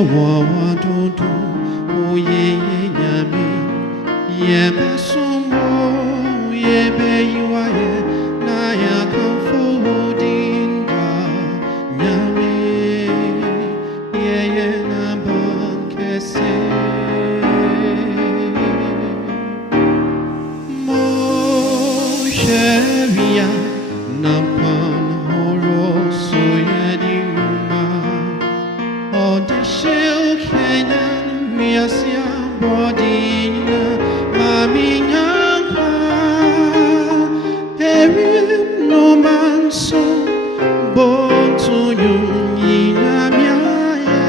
wa do do o ye nyame ye be sumo ye be yiwa ye na ya kamfo dinga nyame ye na bankese mo sheria nampan horo soyedima Odishil Kenyan Miasia Bodina Maminyakwa Erim no man so Bonto Yungi Nyamiaye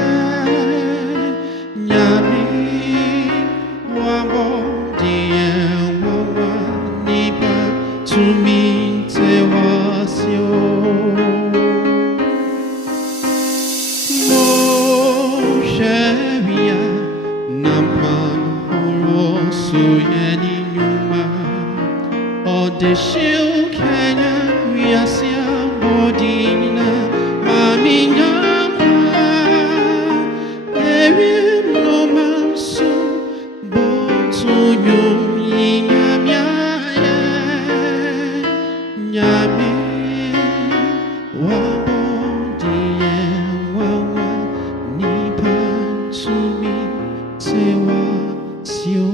Nyami Wabodie Wawa Nipa Tumi Tewasyo Nampan horo suyeni nyuma Odishil Kenya wiasia bodina Maminyakwa Erim no manso Bonto yungi nyamiaye Nyami wabodie wawa nipa tumi Sewa sio